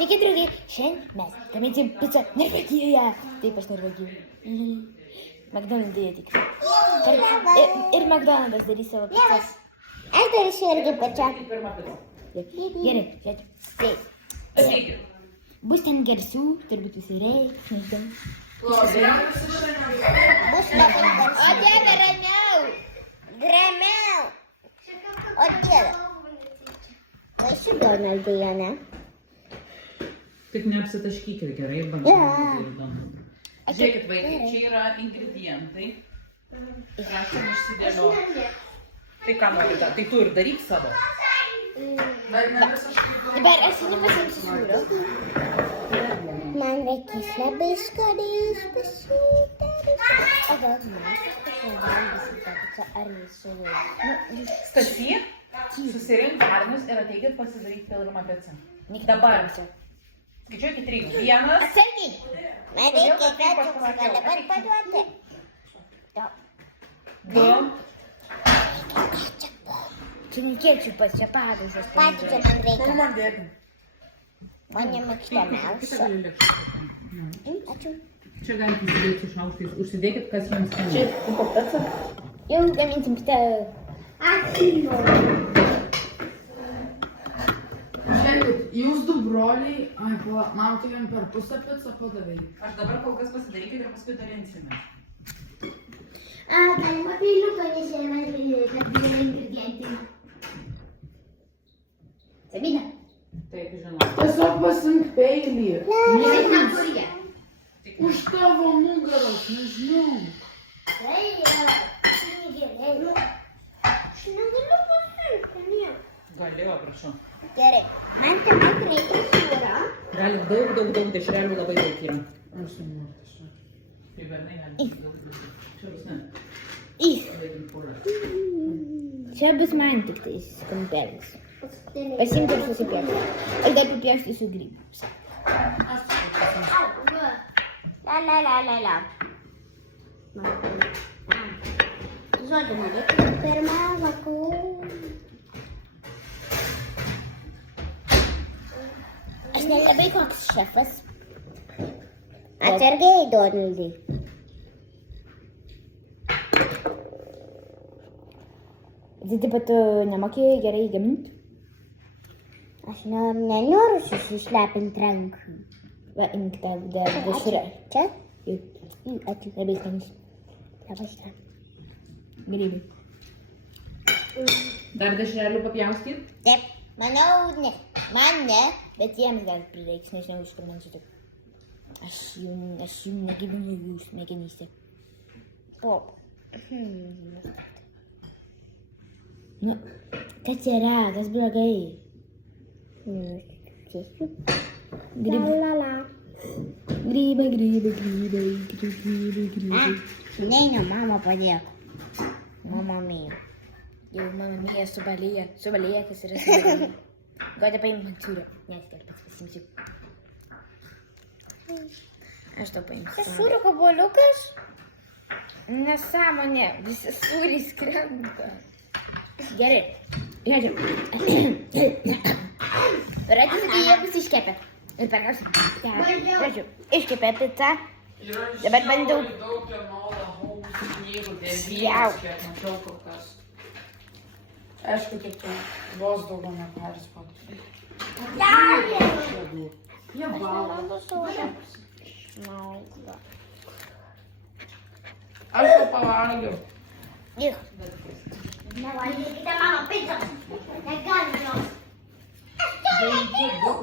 Sveiki, draugai. Šiandien mes gaminsim picą Norvegijoje. Taip, aš Norvegijoje. McDonald'e tik. Ir McDonald's darys savo pizzas. Aš darysiu irgi pačią. Gerai, žiūrėk. Bus ten garsių, turbūt visi reiks, nežinau. Bus labai garsių. O Dieve, ramiau. Ramiau. O Dieve. Vaisiu Donaldai, jo ne? Tik neapsitaškykit gerai, bandom. Žiūrėkit, vaikai, čia yra ingredientai. Prašom išsidėlioti. Tai ką norite, tai tu ir daryk savo. Dabar aš nepasimsiu sūrio. Man reikės labai skaniai pasidaryti. O gal mes pavalgysim tą pačią ar nesuvėjau? Stasy, susirink varnius ir ateikit pasidaryti pilgrimą pizzą. Dabar. Skaičiuokit 3. 1. Atsargiai. Man reikia ketvirtą dabar paduoti. 2. Čia nekėčiau pas čia padažas. Patikė man reikia. Kur man dėti? Man nemėgstamiausia. Ačiū. Čia galite įsidėti su šaukštais. Užsidėkit, kas jums ten. Čia tipo pica. Jau gaminsim pitą. Ačiū. Žiūrėkit, jūs du broliai, man tai jam per pusę pizzą padavai. Aš dabar kol kas pasidarykit ir paskui dalinsime. Galima peiliuką nesėmė, kad yra ingredientai. Sabina. Taip, žinau. Tiesiog pasink peilį. Nežinau. Už tavo nugaros, nežinau. Tai yra gerai. Aš negaliu pasirinkti, ne. Galėjo, prašau. Gerai, man tuomet reikia sūrio. Galit daug dešrelių labai daug yra. Aš su mortišu. Tai bernai galit daug. Čia bus ne. Čia bus man tik tais kampelis. Pasimti ir susipėti. Ir dar pipėsti su grybus. La. Žodžiu, man reikia pirmą vakų. Aš nelabai koks šefas. Atsargiai, Donaldai. Tai taip pat nemokėjai gerai gaminti? Aš nenoriu susišlepinti rankų. Va, imk tą dešrelę. Čia? Ačiū, labai skanis. Labas čia. Grybai. Dar dešrelių papjaustyt? Taip, manau, ne. Man ne. Bet jiems gal prireiks, nežinau, iš kur man sutik. Aš jų negyvenu jūs smegenyse. Pop. Nu, kas yra, kas blogai? Tiesiu. Grybai. La. Grybai. Neinu, mama padėk. Mama mija. Jau mama mija subalėja, kas yra subalėja. Galite paimti man sūrio. Nes gal pats pasimsiu. Aš to paimsiu. Tas sūrio kaboliukas? Nesąmonė, visi sūriai skrenda. Gerai. Žiūrėjau. Pradėsiu, kai jie bus iškepę. Ir perkausiu. Žiūrėjau, iškepę pizzą. Dabar bandau. Jau. Aišku, tik tu vos daugiau neparis faktų. Jie valgo. Aš jau pavalgiau. Nevalgykite mano pizzą. Negalime jos. Aš valgiau.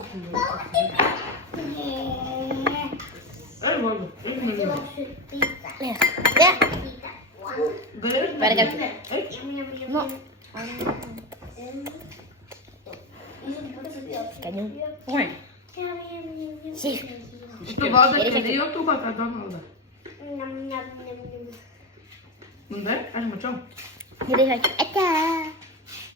Perkausiu. Nu. Skaniau. Oi. Šiaip. Tu valgai keli YouTube apie Donaldą. Nu, dar, aš mačiau. Gerai, ate.